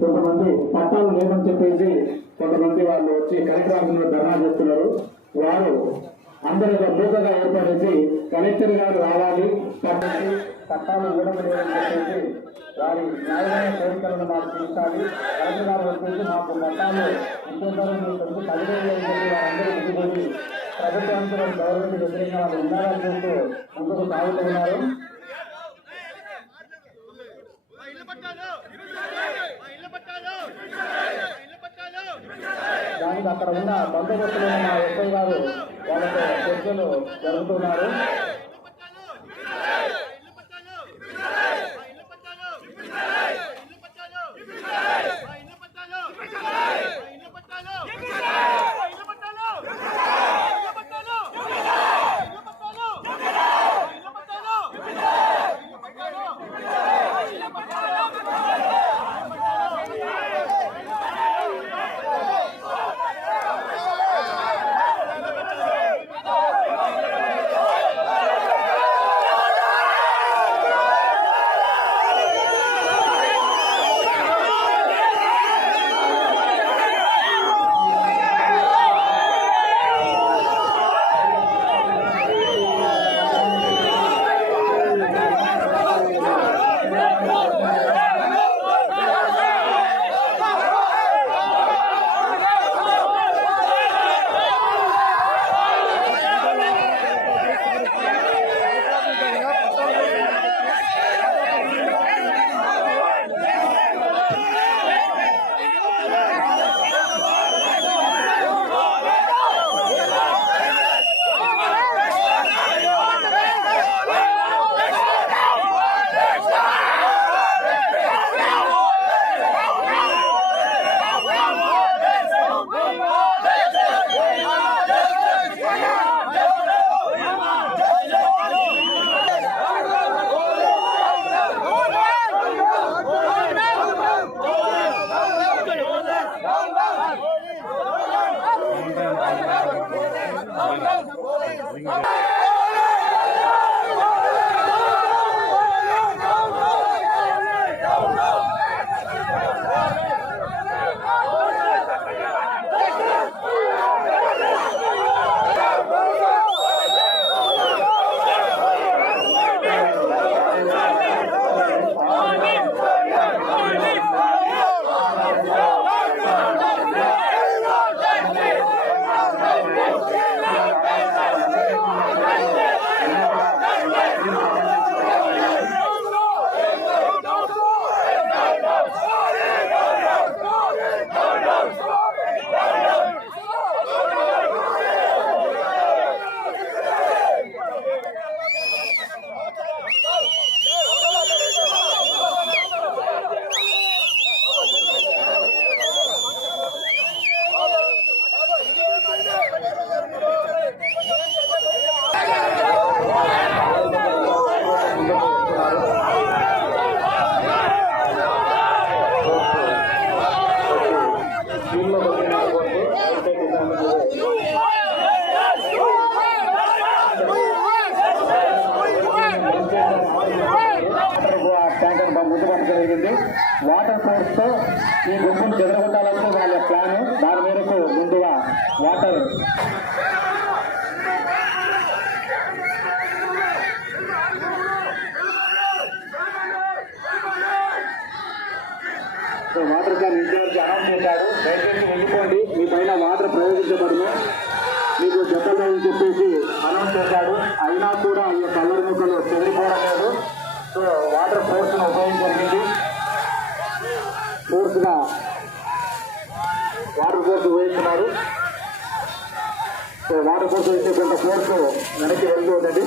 కొంతమంది పట్టాలు లేదని చెప్పేసి కొంతమంది వాళ్ళు వచ్చి కలెక్టర్ ధర్నా చేస్తున్నారు. వారు అందరూ ఒక మూకగా ఏర్పడేసి కలెక్టర్ గారు రావాలి పట్టాలు పట్టాలు ఇవ్వడం లేదని చెప్పేసి వారి న్యాయమైన కోరికలను మాకు తీర్చాలి. కలెక్టర్ గారు వచ్చేసి మాకు పట్టాలు ఇంకొందరు మీకు పదివేలు వారందరూ దిగిపోయి ప్రభుత్వానికి గవర్నమెంట్ వ్యతిరేకంగా వాళ్ళు ఉన్నారని చెప్తూ ముందుకు సాగుతున్నారు ఉన్నారు మా ఇల్లు పట్టాలు మా ఇల్లు పట్టాలు మా ఇల్లు పట్టాలు దానికి అక్కడ ఉన్న బందోబస్తులో ఉన్న ఎస్ఐ గారు వాళ్ళతో చర్చలు జరుగుతున్నారు. ట్యాంకర్ ముందు పంపడం వాటర్ ఫోర్స్తో ఈ గుంపును చెదరగొట్టాలంటే వాళ్ళ ప్లాన్. దాని మేరకు ముందుగా వాటర్ సో వాటర్ క్యాన్ ఇంటివరకు అనౌన్స్ చేశాడు దయచేసి వెళ్ళిపోండి. మీ పైన వాటర్ ప్రయోగించబడము మీకు చెప్పలేదని చెప్పేసి అనౌన్స్ చేశాడు. అయినా కూడా ఈ కల్లరి ముక్కలు చెదిరిపోవడం లేదు. సో వాటర్ ఫోర్స్ను ఉపయోగించండి. ఉపయోగించబడింది వాటర్ ఫోర్స్ ఉపయోగిస్తున్నారు. సో వాటర్ ఫోర్స్ అయితే ఫోర్స్ వెనక్కి వెళ్ళిపోతుంది ఉందండి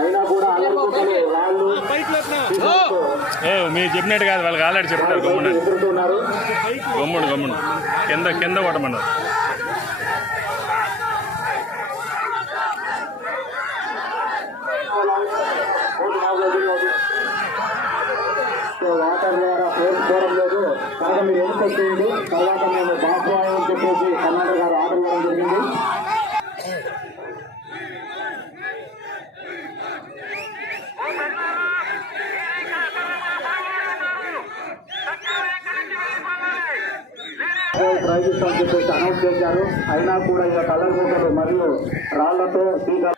అయినా కూడా అల్లరి ముక్కలు రాళ్ళు తీసుకుంటూ నేను చెప్పినట్టు కాదు వాళ్ళకి ఆల్రెడీ చెప్తారు గమ్ముడు గమ్ముడు గమ్ముడు కింద కింద కొట్టమన్నారు. వాటర్ ద్వారా పోసుకోవడం లేదు. కనుక మీరు ఎందుకు వచ్చింది తర్వాత మేము బాపు అని చెప్పేసి కర్ణాటక గారు ఆటలు జరిగింది. బాంబే ప్రయోగిస్తామని చెప్పేసి అనౌన్స్ చేశారు అయినా కూడా ఇక కలర్ మూకలు మరియు రాళ్ళతో సీత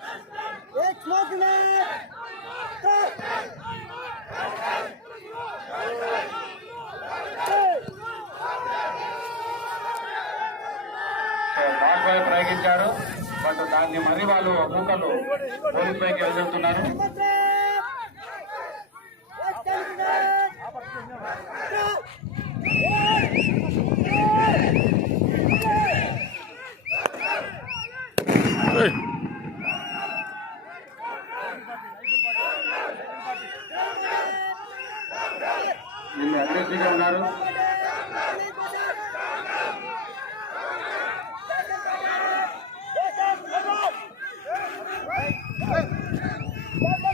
ప్రయోగించారు బట్ దాన్ని మరి వాళ్ళు మూకలు పోలీస్ పైకి వీళ్ళు అగ్రెసివ్గా ఉన్నారు Hey!